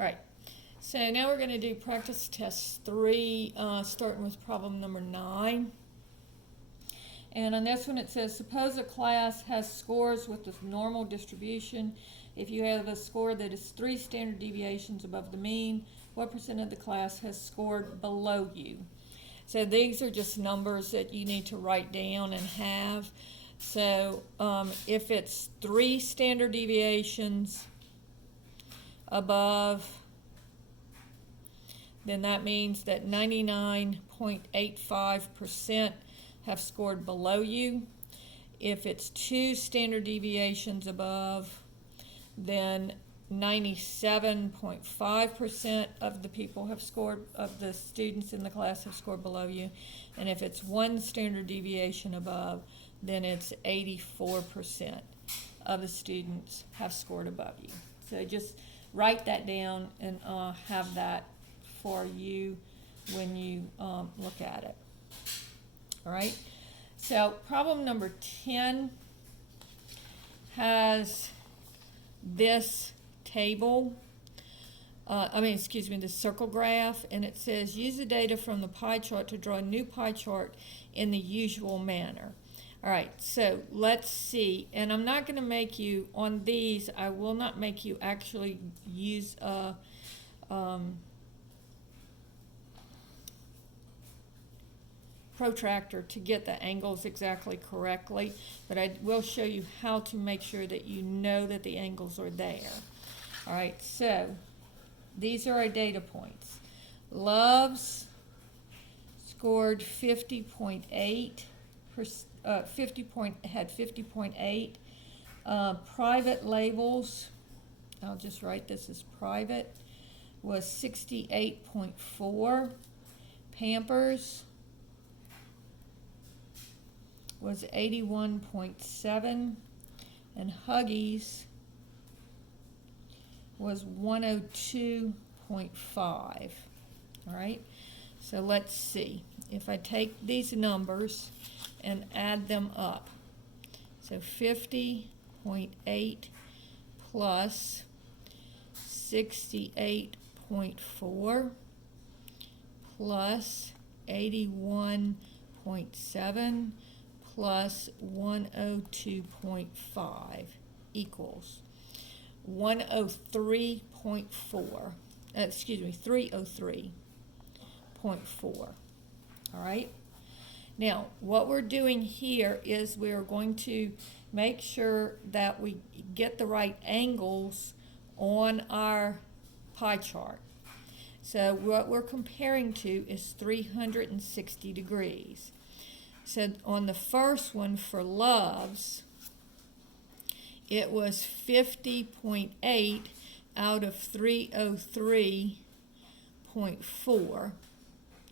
All right, so now we're going to do practice test 3, starting with problem number 9. And on this one it says, suppose a class has scores with the normal distribution. If you have a score that is 3 standard deviations above the mean, what percent of the class has scored below you? So these are just numbers that you need to write down and have. So if it's 3 standard deviations above, then that means that 99.85% have scored below you. If it's 2 standard deviations above, then 97.5% of the people have scored, of the students in the class have scored below you. And if it's 1 standard deviation above, then it's 84% of the students have scored above you. So just write that down and have that for you when you look at it. All right, so problem number 10 has this table, the circle graph, and it says use the data from the pie chart to draw a new pie chart in the usual manner. All right, so let's see, and I'm not going to make you, on these, I will not make you actually use a protractor to get the angles exactly correctly, but I will show you how to make sure that you know that the angles are there. All right, so these are our data points. Loves scored 50.8, had 50.8. Private labels, I'll just write this as private, was 68.4. Pampers was 81.7, and Huggies was 102.5. All right, so let's see if I take these numbers and add them up. So 50.8 plus 68.4 plus 81.7 plus 102.5 equals 103.4. 303.4. All right. Now, what we're doing here is we're going to make sure that we get the right angles on our pie chart. So what we're comparing to is 360 degrees. So on the first one for Loves, it was 50.8 out of 303.4, all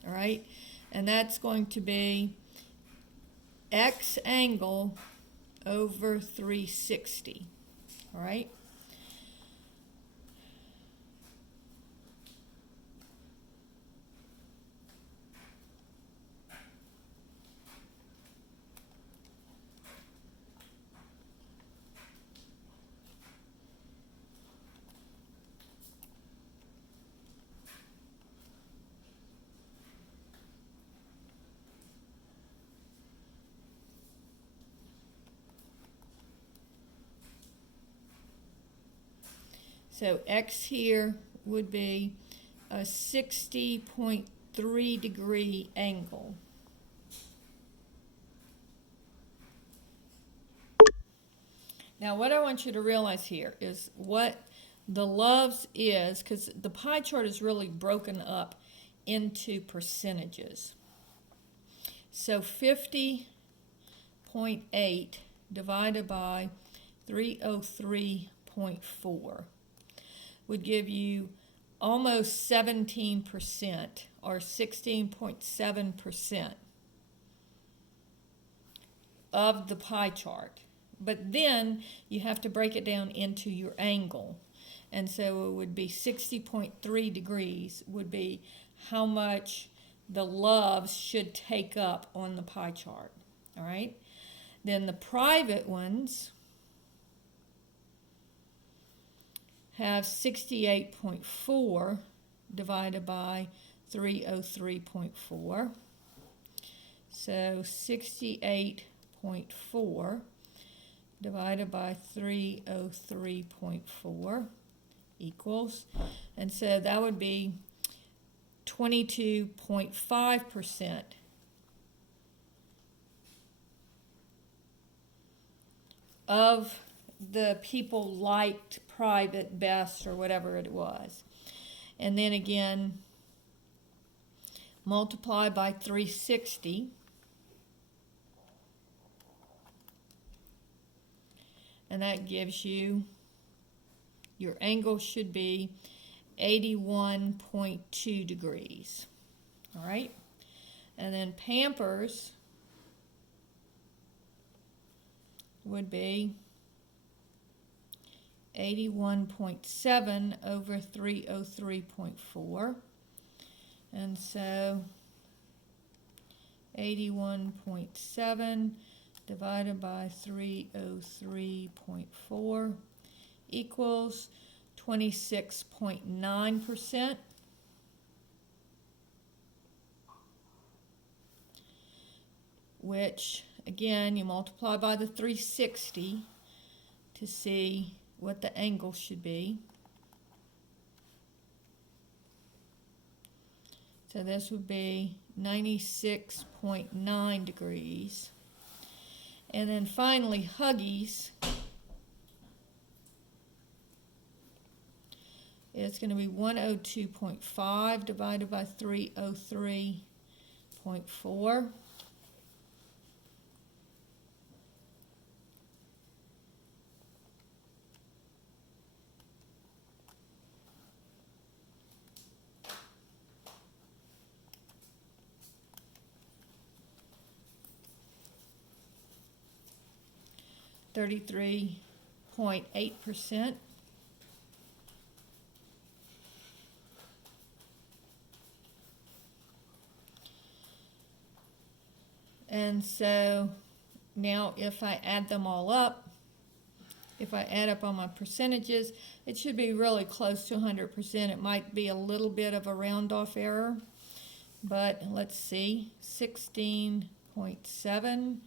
right? And that's going to be X angle over 360, all right? So X here would be a 60.3 degree angle. Now what I want you to realize here is what the Loves is, because the pie chart is really broken up into percentages. So 50.8 divided by 303.4 would give you almost 17%, or 16.7% of the pie chart. But then you have to break it down into your angle. And so it would be 60.3 degrees would be how much the Loves should take up on the pie chart. All right? Then the private ones have 68.4 divided by 303.4. So 68.4 divided by 303.4 equals, and so that would be 22.5% of the people liked private best or whatever it was. And then again, multiply by 360. And that gives you, your angle should be 81.2 degrees. All right? And then Pampers would be 81.7 over 303.4. And so 81.7 divided by 303.4 equals 26.9%. Which, again, you multiply by the 360 to see what the angle should be. So this would be 96.9 degrees. And then finally, Huggies is going to be 102.5 divided by 303.4. .8%. And so now if I add them all up, if I add up all my percentages, it should be really close to 100%. It might be a little bit of a round off error, but let's see, 16.7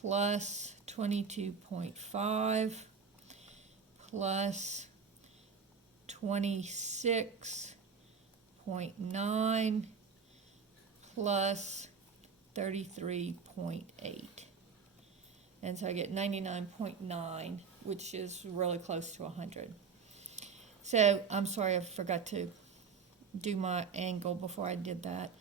plus 22.5 plus 26.9 plus 33.8. And so I get 99.9, which is really close to 100. So I'm sorry, I forgot to do my angle before I did that.